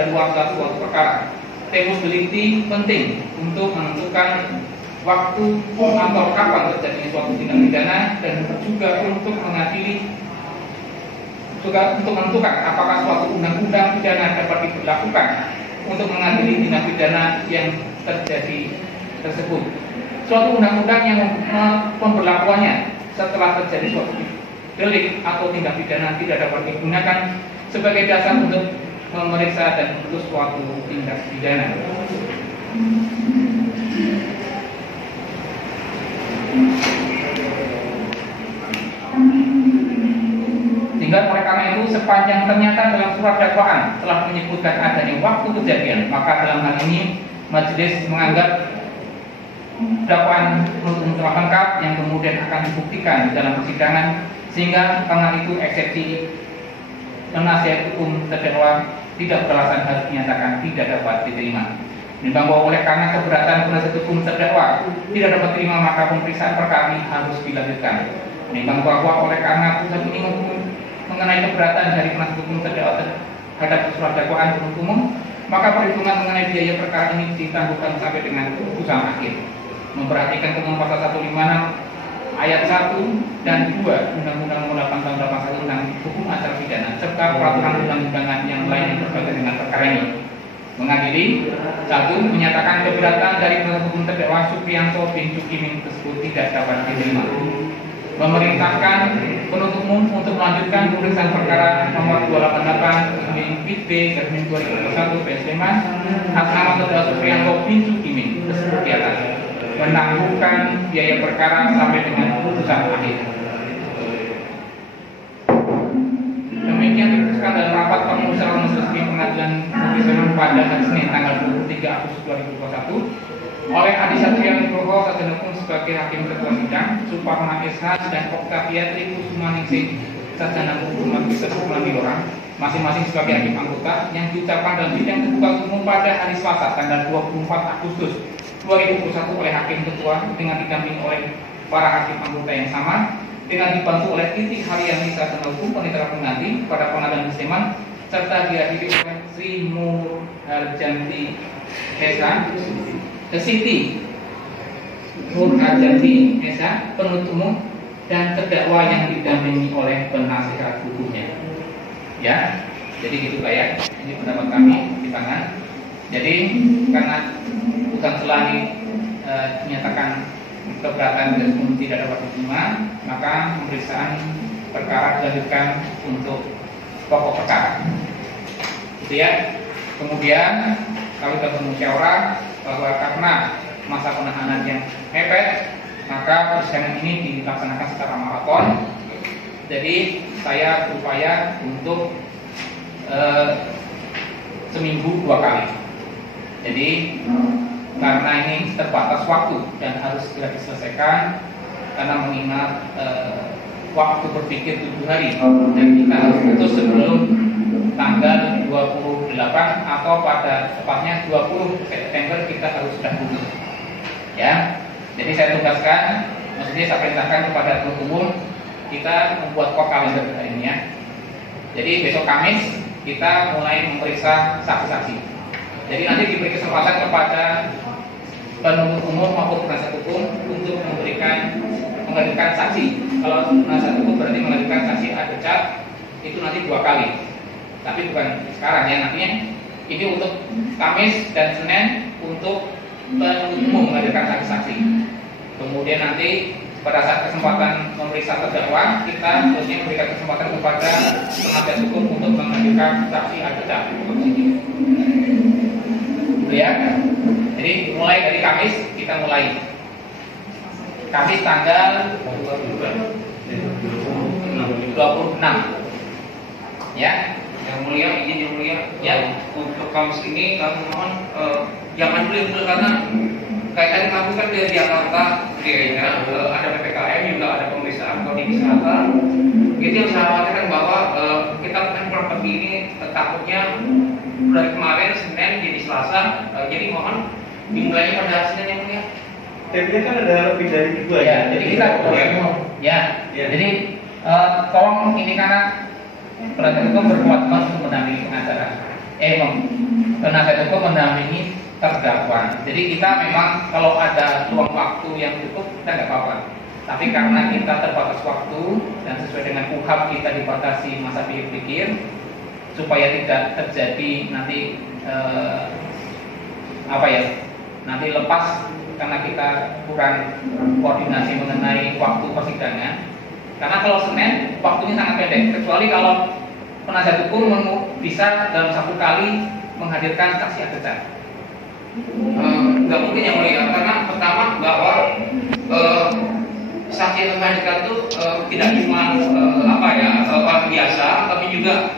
kadaluarsa suatu perkara. Tempus delicti penting untuk menentukan waktu atau kapan terjadi suatu tindak pidana, dan juga untuk mengadili, juga untuk menentukan apakah suatu undang-undang pidana dapat diberlakukan untuk mengadili tindak pidana yang terjadi tersebut. Suatu undang-undang yang pemberlakuannya setelah terjadi suatu delik atau tindak pidana tidak dapat digunakan sebagai dasar untuk memeriksa dan memutus suatu tindak pidana. Sehingga oleh karena itu, sepanjang ternyata dalam surat dakwaan telah menyebutkan adanya waktu kejadian, maka dalam hal ini majelis menganggap dakwaan telah lengkap yang kemudian akan dibuktikan dalam persidangan, sehingga karena itu eksepsi penasihat hukum terdakwa tidak beralasan harus dinyatakan tidak dapat diterima. Menimbang bahwa oleh karena keberatan penasihat hukum terdakwa tidak dapat diterima, maka pemeriksaan perkara ini harus dilanjutkan. Menimbang bahwa oleh karena putusan ini mengenai keberatan dari penasihat hukum terdakwa terhadap surat dakwaan penuntut umum, maka perhitungan mengenai biaya perkara ini ditangguhkan sampai dengan putusan akhir. Memperhatikan ketentuan pasal 156 ayat 1 dan 2 Undang-Undang 8 tahun 81 tentang hukum acara pidana serta peraturan undang-undangan yang lain yang berkaitan dengan perkara ini. Mengadili, 1. Menyatakan keberatan dari penasihat hukum terdakwa Supriyanto bin Cukimin tersebut tidak dapat diterima. Memerintahkan penuntut umum untuk melanjutkan pemeriksaan perkara nomor 288/B/2021 Sleman atas nama terdakwa Supriyanto bin Cukimin tersebut di atas, menangguhkan biaya perkara sampai dengan putusan akhir. Demikian diputuskan dalam rapat permusyawaratan majelis pengadilan negeri Sleman pada hari Senin tanggal 23 Agustus 2021 oleh Adi Satria Nugroho sarjana hukum sebagai hakim ketua sidang, Suparna SH dan Oktavia Trikusmaningsih sarjana hukum magister hukuman di orang, masing-masing sebagai hakim anggota, yang diucapkan dalam sidang terbuka umum pada hari Selasa tanggal 24 Agustus 2021 oleh hakim ketua dengan didampingi oleh para hakim anggota yang sama, dengan dibantu oleh Titi Haryani sarjana hukum panitera pengganti pada pengadilan Sleman, serta dihadiri oleh Sri Murharjanti Esa, Siti Murharjanti Esa, penuntut umum, dan terdakwa yang didampingi oleh penasihat hukumnya. Ya, jadi gitu Pak ya. Ini pendapat kami di tangan. Jadi karena bukan setelah dinyatakan keberatan dan tidak dapat diterima, maka pemeriksaan perkara dilanjutkan untuk pokok perkara. Gitu ya. Kemudian kami sudah bermusyawarah bahwa karena masa penahanan yang mepet, maka persidangan ini dilaksanakan secara maraton. Jadi saya berupaya untuk seminggu 2 kali. Jadi karena ini terbatas waktu dan harus segera diselesaikan, karena mengingat waktu berpikir 7 hari dan kita harus putus sebelum tanggal 28 atau pada tepatnya 20 September kita harus sudah putus. Ya, jadi saya tugaskan, maksudnya saya perintahkan kepada penuntut umum kita membuat kok kalender hari ini ya. Jadi besok Kamis kita mulai memeriksa saksi-saksi. Jadi nanti diberi kesempatan kepada penuntut umum maupun penasihat hukum untuk menghadirkan saksi. Kalau penasihat hukum berarti menghadirkan saksi advokat itu nanti 2 kali. Tapi bukan sekarang ya, nantinya ini untuk Kamis dan Senin untuk penuntut umum menghadirkan saksi-saksi. Kemudian nanti pada saat kesempatan memeriksa terdakwa, kita harusnya memberikan kesempatan kepada penasihat hukum untuk menghadirkan saksi advokat. Ya, jadi mulai dari Kamis kita mulai. Kamis tanggal 26. Ya, yang mulia, izin yang mulia. Ya, untuk Kamis ini kami mohon jangan beli karena kayak tadi kami kan dari Jakarta, kayaknya ada PPKM juga ada pemeriksaan kondisi kesehatan. Itu yang saya khawatirkan bahwa kita kan kurang lebih ini takutnya dari kemarin Senin jadi Selasa, jadi mohon dimulainya pada Senin yang mulia. Tapi kan ada lebih dari 2 ya. Jadi kita ya. Jadi tolong ini karena penasihat hukum berkewajiban untuk mendampingi pengacara. penasihat hukum mendampingi terdakwa. Jadi kita memang kalau ada ruang waktu yang cukup kita nggak apa-apa. Tapi karena kita terbatas waktu dan sesuai dengan KUHP kita dibatasi masa pikir-pikir supaya tidak terjadi nanti nanti lepas karena kita kurang koordinasi mengenai waktu persidangan. Karena kalau Senin waktunya sangat pendek, kecuali kalau penasihat hukum bisa dalam satu kali menghadirkan saksi adegan. Nggak mungkin yang mulia, karena pertama bahwa saksi yang menghadirkan itu tidak cuma orang biasa, tapi juga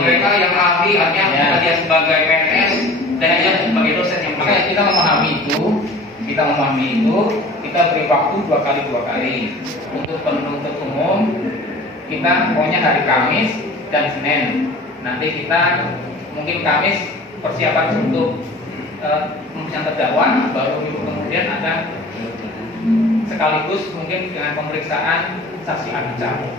mereka yang ahli, artinya dia sebagai PNS dan dia sebagai dosen yang makanya kita memahami itu, kita beri waktu dua kali. Untuk penuntut umum kita pokoknya hari Kamis dan Senin. Nanti kita mungkin Kamis persiapan untuk pemeriksaan terdakwa, baru minggu kemudian ada sekaligus mungkin dengan pemeriksaan saksi ahli.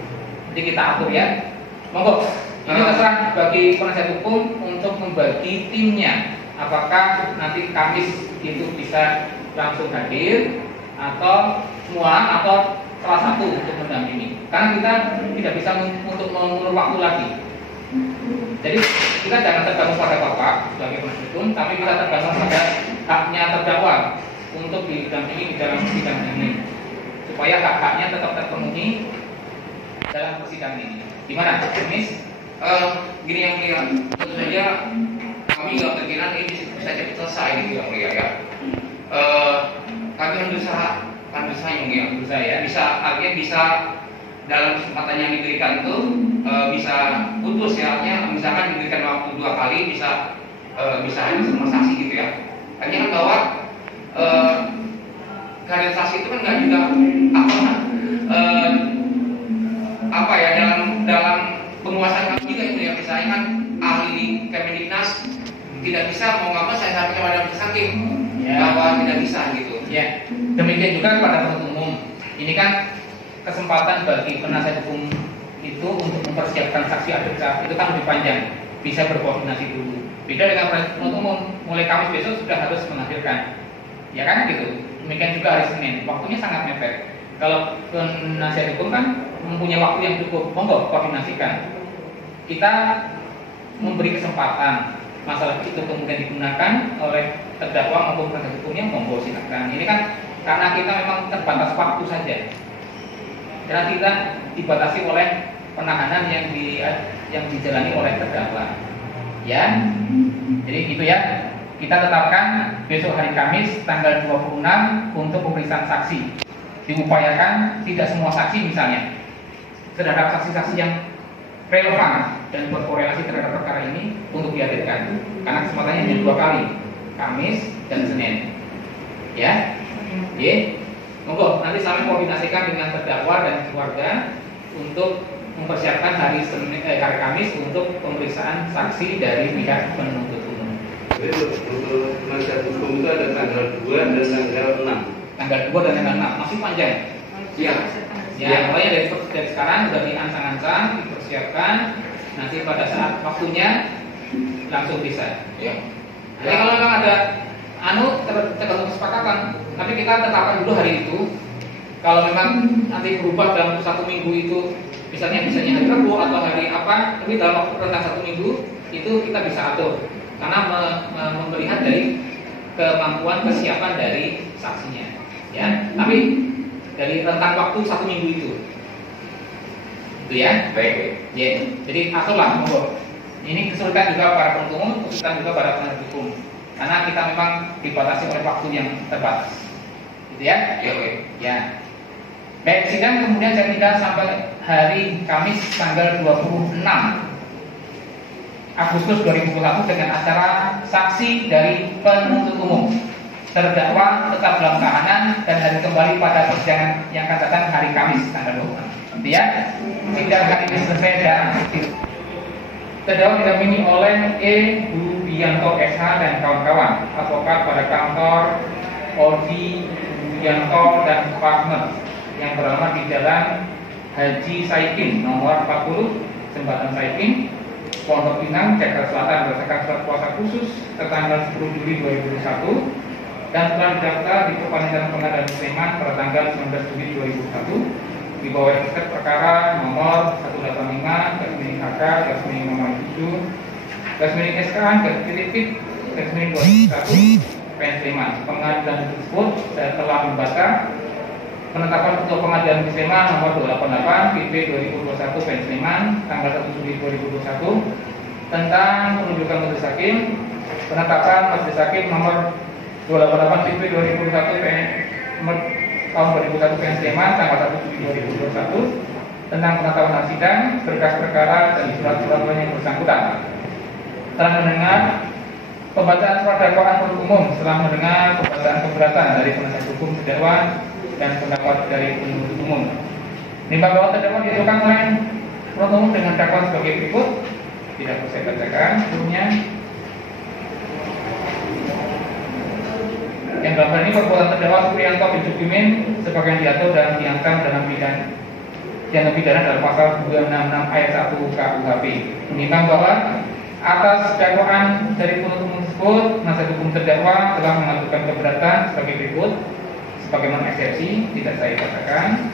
Jadi kita atur ya. Monggo. Ini terserah bagi penasihat hukum untuk membagi timnya. Apakah nanti Kamis itu bisa langsung hadir atau semua atau salah satu untuk mendampingi. Karena kita tidak bisa untuk mengulur waktu lagi. Jadi kita jangan tergantung pada Bapak sebagai penasihat hukum, tapi kita tergantung pada haknya terdakwa untuk didampingi di dalam persidangan ini, supaya hak-haknya tetap terpenuhi dalam persidangan ini. Gimana, Miss? Gini yang mulia, tentu saja kami nggak berkeinginan ini bisa cepat selesai gitu yang mulia ya. Kami akan berusaha yang mulia, ya. Artinya bisa dalam kesempatan yang diberikan itu bisa putus ya, artinya misalkan diberikan waktu 2 kali bisa hanya sama saksi gitu ya. Artinya kan bahwa kehadiran saksi itu kan nggak juga dalam penguasaan kami juga itu ya. Misalnya kan ahli Kemendiknas tidak bisa mau ngapa saya sampaikan pada majelis hakim bahwa tidak bisa gitu. Ya, demikian juga pada penuntut umum. Ini kan kesempatan bagi penasihat hukum itu untuk mempersiapkan saksi advokat itu kan lebih panjang, bisa berkoordinasi dulu. Beda dengan penuntut umum, mulai Kamis besok sudah harus menghadirkan, ya kan gitu. Demikian juga hari Senin, waktunya sangat mepet. Kalau penasihat hukum kan mempunyai waktu yang cukup, monggo koordinasikan. Kita memberi kesempatan, masalah itu kemudian digunakan oleh terdakwa maupun penasihat hukumnya, monggo silakan. Ini kan karena kita memang terbatas waktu saja. Karena kita dibatasi oleh penahanan yang dijalani oleh terdakwa. Ya. Jadi gitu ya. Kita tetapkan besok hari Kamis tanggal 26 untuk pemeriksaan saksi. Diupayakan tidak semua saksi misalnya. Terhadap saksi-saksi yang relevan dan berkorelasi terhadap perkara ini untuk dihadirkan. Karena kesempatannya hanya 2 kali, Kamis dan Senin. Ya. Oke. Monggo nanti kami koordinasikan dengan terdakwa dan keluarga untuk mempersiapkan hari Kamis untuk pemeriksaan saksi dari pihak penuntut umum. Jadi untuk penasihat hukum itu ada tanggal 2 dan tanggal 6. Tanggal 2 dan tanggal 6 masih panjang. Iya. Ya, mulai dari sekarang sudah diancang-ancang, dipersiapkan. Nanti pada saat waktunya langsung bisa. Ya. Jadi kalau memang ada tergantung kesepakatan, tapi kita tetapkan dulu hari itu. Kalau memang nanti berubah dalam 1 minggu itu, misalnya hari Rabu atau hari apa, tapi dalam waktu rentang 1 minggu itu kita bisa atur, karena melihat dari kemampuan kesiapan dari saksinya, ya. Tapi dari rentang waktu 1 minggu itu ya. Baik. Ya. Jadi aturlah, monggo. Ini kesulitan juga para penuntut umum, kesulitan juga para penasihat hukum. Karena kita memang dibatasi oleh waktu yang terbatas, gitu ya? Ya, baik. Ya. Baik, sidang kemudian saya tinggal sampai hari Kamis tanggal 26 Agustus 2021 dengan acara saksi dari penuntut umum. Terdakwa tetap dalam tahanan dan hari kembali pada persidangan yang akan datang hari Kamis tanggal 26. Gitu ya? Sidang hari ini selesai dan terdakwa didampingi oleh Budianto SH dan kawan-kawan, advokat pada kantor Odi Budianto dan partner yang beralamat di Jalan Haji Saikin nomor 40 Jembatan Saikin Pondok Pinang, Jakarta Selatan berdasarkan surat kuasa khusus tertanggal 10 Juli 2021 dan telah didaftar di Pengadilan Pengadilan Sleman pada tanggal 19 Juli 2001 di bawah register perkara nomor 185/HK-7/SK-SK-2001 PN Sleman. Pengadilan tersebut saya telah membaca penetapan Ketua Pengadilan Sleman nomor 288 PP 2021 PN Sleman tanggal 1 Juli 2021 tentang penunjukan majelis hakim, penetapan majelis hakim nomor 288 PP 2021 PN nomor tahun 2001 PN Sleman tanggal 1 Juli 2021 tentang penetapan sidang, berkas perkara dan surat-surat lain yang bersangkutan. Telah mendengar pembacaan surat dakwaan penuntut umum, setelah mendengar pembacaan keberatan dari penasihat hukum terdakwa dan pendapat dari penuntut umum. Nimbang bahwa terdakwa diajukan oleh penuntut umum dengan dakwaan sebagai berikut. Tidak perlu saya bacakan sebelumnya. Yang dalam hal ini perbuatan terdakwa Supriyanto bin Sugimin sebagai yang diatur dan diancam dalam pidana dalam pasal 266 ayat 1 KUHP. Menimbang bahwa atas dakwaan dari penuntut umum tersebut, penasihat hukum terdakwa telah mengajukan keberatan sebagai berikut. Sebagaimana eksepsi tidak saya katakan.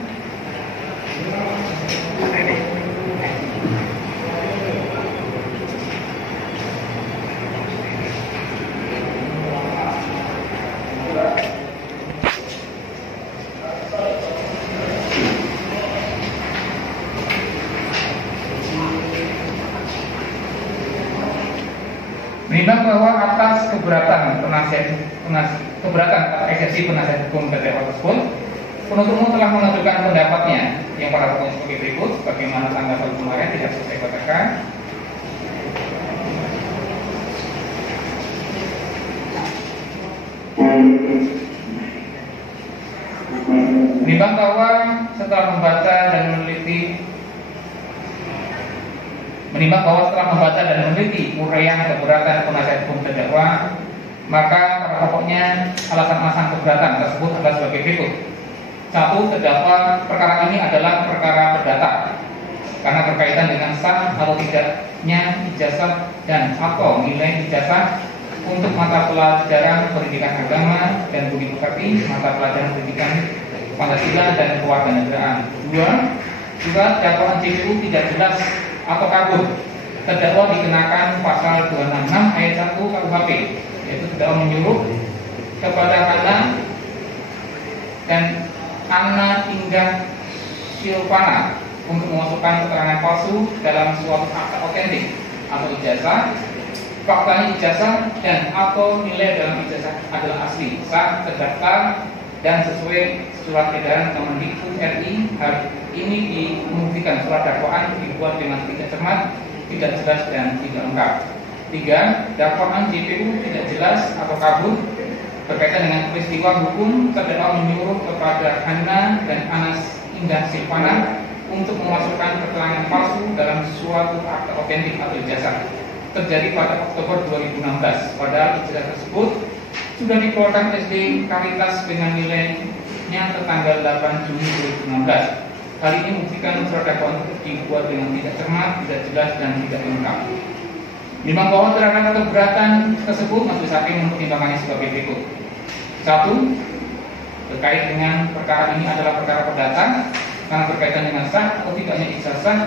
Menimbang bahwa atas keberatan eksepsi penasihat hukum terdakwa tersebut, penuntut umum telah mengajukan pendapatnya yang pada pokoknya sebagai berikut. Bagaimana tanggapan kemarin tidak perlu saya katakan. Menimbang bahwa setelah membaca dan meneliti uraian keberatan penasihat hukum terdakwa, maka pada pokoknya alasan-alasan keberatan tersebut adalah sebagai berikut. 1. Terdakwa perkara ini adalah perkara perdata karena berkaitan dengan sah atau tidaknya ijazah dan atau nilai ijazah untuk mata pelajaran pendidikan agama dan budi pekerti, mata pelajaran pendidikan Pancasila dan kewarganegaraan. 2. Juga dakwaan JPU tidak jelas atau kabur. Terdakwa dikenakan pasal 266 ayat 1 KUHP, yaitu terdakwa menyuruh kepada Ana Indah Silvana untuk memasukkan keterangan palsu dalam suatu akta otentik atau ijazah. Faktanya ijazah dan atau nilai dalam ijazah adalah asli, sah, terdaftar dan sesuai surat edaran Kemendikbud RI. Hal ini membuktikan surat dakwaan dibuat dengan tidak cermat, tidak jelas dan tidak lengkap. 3. Dakwaan JPU tidak jelas atau kabur berkaitan dengan peristiwa hukum. Terdakwa menyuruh kepada Hana dan Anas Indah Silvana untuk memasukkan keterangan palsu dalam suatu akta otentik atau ijazah. Terjadi pada Oktober 2016. Padahal ijazah tersebut sudah dikeluarkan SD Karitas dengan nilainya tertanggal 8 Juni 2016. Hal ini membuktikan surat dakwaan dibuat dengan tidak cermat, tidak jelas dan tidak lengkap. Menimbang bahwa terhadap keberatan tersebut, majelis hakim mempertimbangkannya sebagai berikut. 1. Terkait dengan perkara ini adalah perkara perdata karena berkaitan dengan sah atau tidaknya ijazah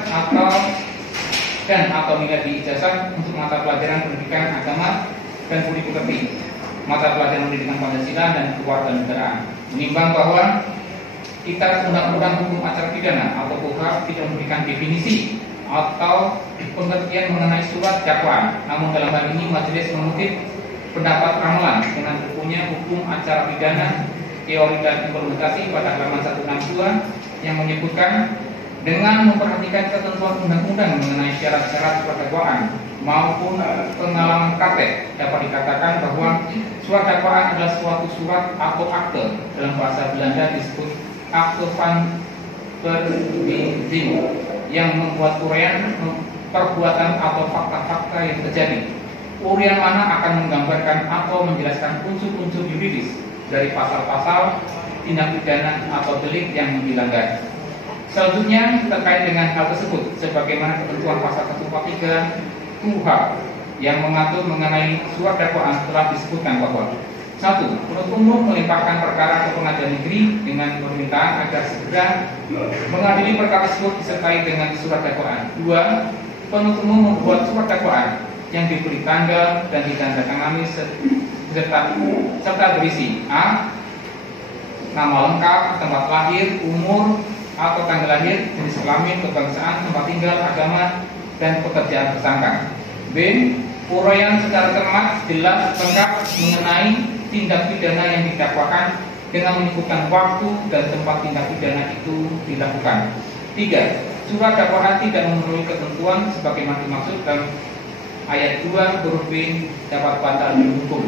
atau nilai di ijazah untuk mata pelajaran pendidikan agama dan budi pekerti, mata pelajaran pendidikan Pancasila dan kewarganegaraan. Menimbang bahwa Kitab Undang-Undang Hukum Acara Pidana atau KUHP tidak memberikan definisi atau pengertian mengenai surat dakwaan. Namun dalam hal ini majelis mengutip pendapat Ramlan dengan bukunya Hukum Acara Pidana Teori dan Implementasi pada halaman 162 yang menyebutkan dengan memperhatikan ketentuan undang-undang mengenai syarat-syarat surat dakwaan maupun pengalaman praktek, dapat dikatakan bahwa surat dakwaan adalah suatu surat atau akte, dalam bahasa Belanda disebut akte van verbinding, yang membuat uraian perbuatan atau fakta-fakta yang terjadi. Uraian mana akan menggambarkan atau menjelaskan unsur-unsur yuridis dari pasal-pasal tindak pidana atau delik yang dilanggar. Selanjutnya terkait dengan hal tersebut, sebagaimana ketentuan pasal 143 KUHP yang mengatur mengenai surat dakwaan telah disebutkan bahwa 1. Penuntut umum melimpahkan perkara ke pengadilan negeri dengan permintaan agar segera mengadili perkara tersebut disertai dengan surat dakwaan. 2. Penuntut umum membuat surat dakwaan yang diberi tanggal dan ditandatangani serta berisi a. Nama lengkap, tempat lahir, umur atau tanggal lahir, jenis kelamin, kebangsaan, tempat tinggal, agama, dan pekerjaan tersangka. B. Uraian secara cermat, jelas, lengkap mengenai tindak pidana yang didakwakan dengan menyebutkan waktu dan tempat tindak pidana itu dilakukan. 3. Surat dakwaan tidak memenuhi ketentuan sebagaimana dimaksud dalam ayat 2 huruf B dapat batal demi hukum.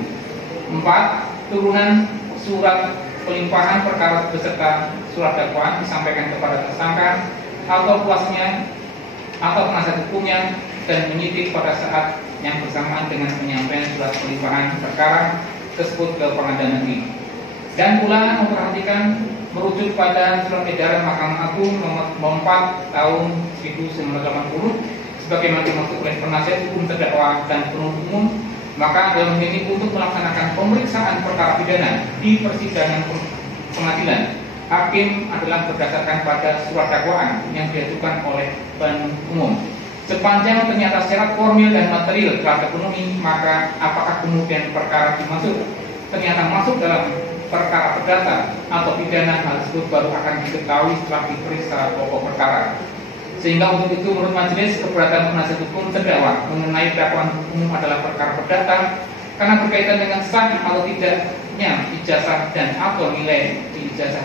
4. Turunan surat pelimpahan perkara beserta surat dakwaan disampaikan kepada tersangka atau kuasnya atau penasihat hukumnya dan penyidik pada saat yang bersamaan dengan penyampaian surat pelimpahan perkara tersebut ke pengadilan negeri. Dan pula memperhatikan merujuk pada surat edaran Mahkamah Agung nomor 4 tahun 1980 sebagaimana dimaksud oleh penasihat hukum terdakwa dan penuntut umum, maka dalam ini untuk melaksanakan pemeriksaan perkara pidana di persidangan pengadilan, hakim adalah berdasarkan pada surat dakwaan yang diajukan oleh penuntut umum. Sepanjang ternyata syarat formil dan material telah terpenuhi, maka apakah kemudian perkara dimaksud ternyata masuk dalam perkara perdata atau pidana, hal tersebut baru akan diketahui setelah diperiksa pokok perkara. Sehingga untuk itu menurut majelis keberatan penasihat hukum terdakwa mengenai dakwaan umum adalah perkara perdata karena berkaitan dengan sah atau tidaknya ijazah dan atau nilai di ijazah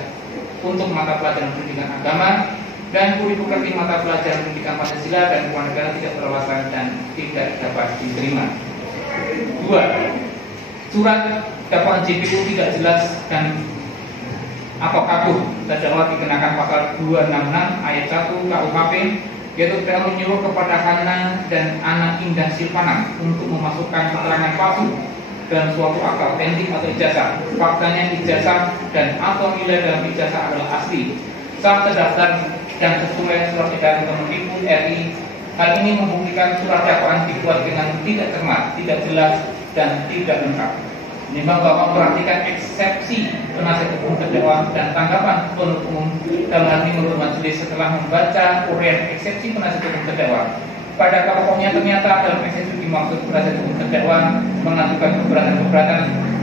untuk mata pelajaran pendidikan agama dan kurikulum mata pelajaran pendidikan Pancasila dan kewarganegaraan tidak beralasan dan tidak dapat diterima. 2. Surat dakwaan JPU tidak jelas dan atau kabur. Terdakwa dikenakan pasal 266 ayat 1 KUHP, yaitu telah menyuruh kepada Hana dan anak Indah Silvana untuk memasukkan keterangan palsu dalam suatu akta otentik atau ijazah. Faktanya ijazah dan atau nilai dalam ijazah adalah asli, sah, terdaftar dan sesuai surat edaran Kemendikbud RI. Hal ini membuktikan surat dakwaan dibuat dengan tidak cermat, tidak jelas dan tidak lengkap. Menimbang bahwa memperhatikan eksepsi penasihat hukum terdakwa dan tanggapan penuntut umum dalam hal ini menurut majelis setelah membaca uraian eksepsi penasihat hukum terdakwa. Pada pokoknya ternyata dalam eksepsi dimaksud penasihat hukum terdakwa mengajukan keberatan-keberatan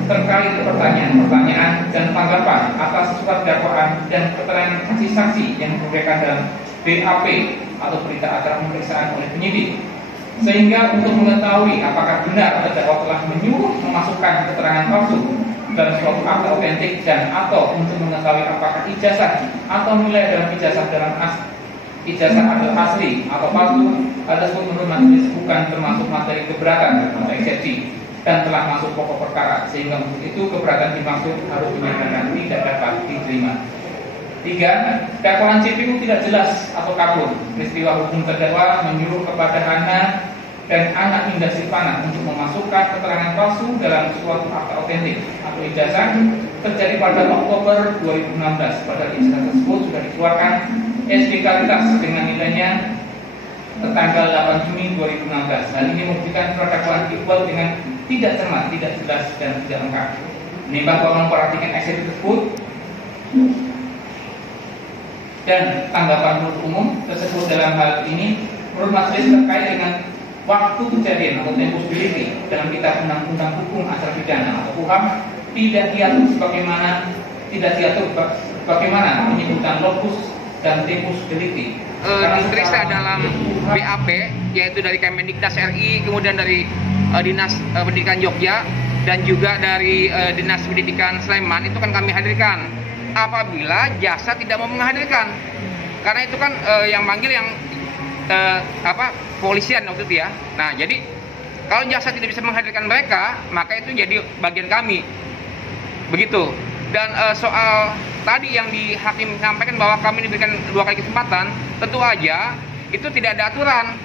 terkait pertanyaan-pertanyaan dan tanggapan atas surat dakwaan dan keterangan saksi-saksi yang diberikan dalam BAP atau berita acara pemeriksaan oleh penyidik. Sehingga untuk mengetahui apakah benar terdakwa telah menyuruh memasukkan keterangan palsu dalam suatu akta otentik dan atau untuk mengetahui apakah ijazah atau nilai dalam ijazah ijazah adalah asli atau palsu, hal tersebut menurut majelis bukan termasuk materi keberatan atau eksepsi dan telah masuk pokok perkara, sehingga untuk itu keberatan dimaksud harus dinyatakan tidak dapat diterima. 3. Dakwaan JPU tidak jelas atau kabur. Peristiwa hukum terdakwa menyuruh kepada Hana dan anak Indah Silvana untuk memasukkan keterangan palsu dalam suatu akta otentik atau ijazah terjadi pada Oktober 2016. Pada ijazah tersebut sudah dikeluarkan SPK-litas dengan nilainya tertanggal 8 Juni 2016. Hal ini membuktikan surat dakwaan dibuat dengan tidak cermat, tidak jelas dan tidak lengkap. Menimbang bahwa memperhatikan eksepsi tersebut dan tanggapan penuntut umum tersebut dalam hal ini menurut majelis terkait dengan waktu kejadian atau tempus delicti dalam kitab undang-undang hukum acara pidana atau KUHP tidak diatur bagaimana penyebutan lokus dan tempus delicti. Diperiksa dalam BAP yaitu dari Kemendiknas RI, kemudian dari Dinas Pendidikan Jogja dan juga dari Dinas Pendidikan Sleman, itu kan kami hadirkan apabila jaksa tidak mau menghadirkan, karena itu kan yang manggil yang polisian waktu itu ya. Nah jadi kalau jaksa tidak bisa menghadirkan mereka, maka itu jadi bagian kami begitu. Dan soal tadi yang di hakim sampaikan bahwa kami diberikan 2 kali kesempatan, tentu aja itu tidak ada aturan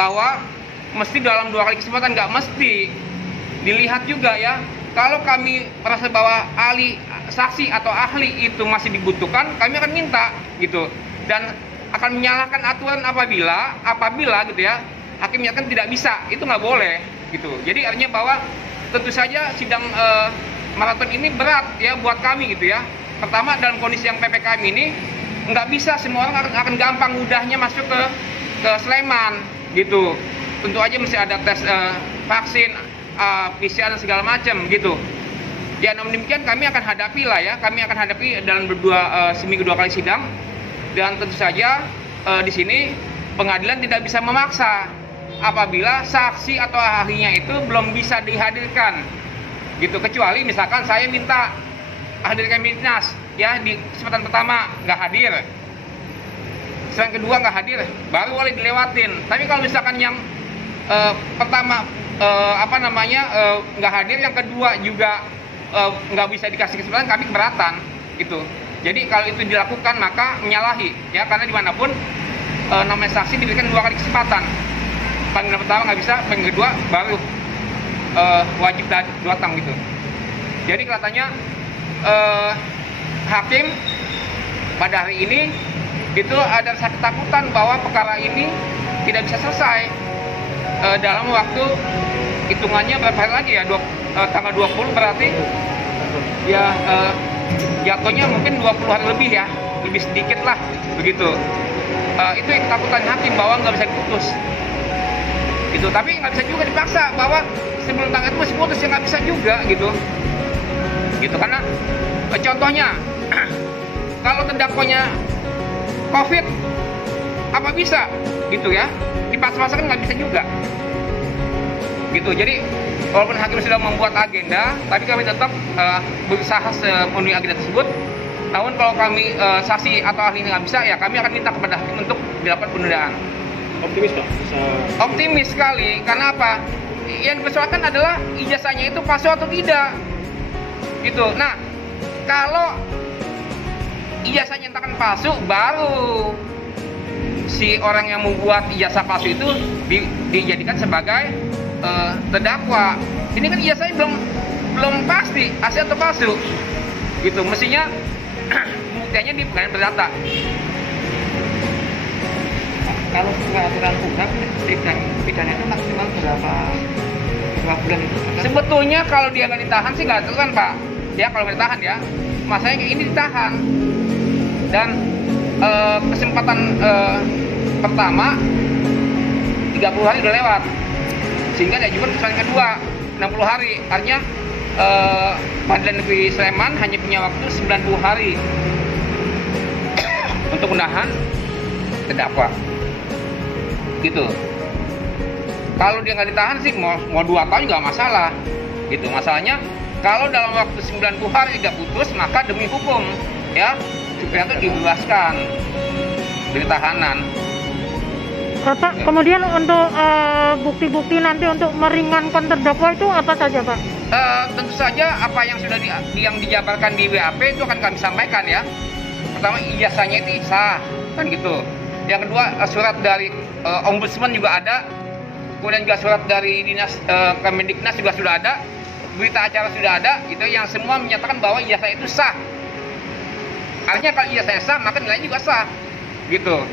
bahwa mesti dalam 2 kali kesempatan, nggak mesti. Dilihat juga ya, kalau kami merasa bahwa saksi atau ahli itu masih dibutuhkan, kami akan minta gitu, dan akan menyalahkan aturan apabila gitu ya hakim menyatakan tidak bisa, itu nggak boleh gitu. Jadi artinya bahwa tentu saja sidang maraton ini berat ya buat kami gitu ya. Pertama, dalam kondisi yang PPKM ini nggak bisa semua orang akan gampang mudahnya masuk ke Sleman gitu. Tentu aja mesti ada tes vaksin, PCR dan segala macam gitu. Ya, namun demikian kami akan hadapi lah ya, kami akan hadapi dalam seminggu 2 kali sidang, dan tentu saja di sini pengadilan tidak bisa memaksa apabila saksi atau ahlinya itu belum bisa dihadirkan gitu, kecuali misalkan saya minta hadirkan Minnas ya di kesempatan pertama nggak hadir, kesempatan kedua nggak hadir, baru boleh dilewatin. Tapi kalau misalkan yang pertama nggak hadir, yang kedua juga nggak bisa dikasih kesempatan, kami keberatan gitu. Jadi kalau itu dilakukan maka menyalahi ya, karena dimanapun namanya saksi diberikan 2 kali kesempatan. Panggilan pertama nggak bisa, panggilan kedua baru wajib datang gitu. Jadi katanya hakim pada hari ini itu ada rasa ketakutan bahwa perkara ini tidak bisa selesai dalam waktu hitungannya berapa hari lagi ya, tanggal 20 berarti ya jatuhnya mungkin 20 hari lebih ya, lebih sedikit lah begitu. Itu yang ketakutan hakim bahwa nggak bisa diputus gitu. Tapi nggak bisa juga dipaksa bahwa sebelum tanggal itu masih putus, ya nggak bisa juga gitu karena contohnya kalau terdakwanya COVID apa bisa gitu ya, dipaksa-paksa kan nggak bisa juga gitu. Jadi walaupun hakim sudah membuat agenda, tapi kami tetap berusaha memenuhi agenda tersebut. Namun kalau kami saksi atau ahli nggak bisa, ya kami akan minta kepada hakim untuk dilakukan penundaan. Optimis Pak? Optimis sekali, karena apa? Yang dipersoalkan adalah ijazahnya itu palsu atau tidak gitu. Nah, kalau ijazahnya nyatakan palsu, baru si orang yang membuat ijazah palsu itu dijadikan sebagai terdakwa. Ini kan ijazahnya belum pasti asli atau palsu gitu. Mestinya buktinya di pengadilan perdata. Kalau peraturan hukum pidana itu maksimal berapa bulan itu? Sebetulnya kalau dia nggak ditahan sih nggak aturan Pak. Ya kalau nggak ditahan ya, masanya kayak ini ditahan. Dan kesempatan pertama 30 hari udah lewat, sehingga diajukan kesempatan kedua 60 hari. Artinya Pengadilan Negeri Sleman hanya punya waktu 90 hari untuk menahan terdakwa gitu. Kalau dia nggak ditahan sih mau 2 tahun juga masalah gitu. Masalahnya kalau dalam waktu 90 hari tidak putus, maka demi hukum ya supaya itu dibebaskan dari tahanan. Pak, kemudian untuk bukti-bukti nanti untuk meringankan terdakwa itu apa saja Pak? Tentu saja apa yang sudah yang dijabarkan di BAP itu akan kami sampaikan ya. Pertama, ijazahnya itu sah kan gitu. Yang kedua, surat dari Ombudsman juga ada. Kemudian juga surat dari Dinas Kemendiknas juga sudah ada. Berita acara sudah ada, gitu, yang semua menyatakan bahwa ijazah itu sah. Artinya kalau ijazah sah, maka nilainya juga sah, gitu.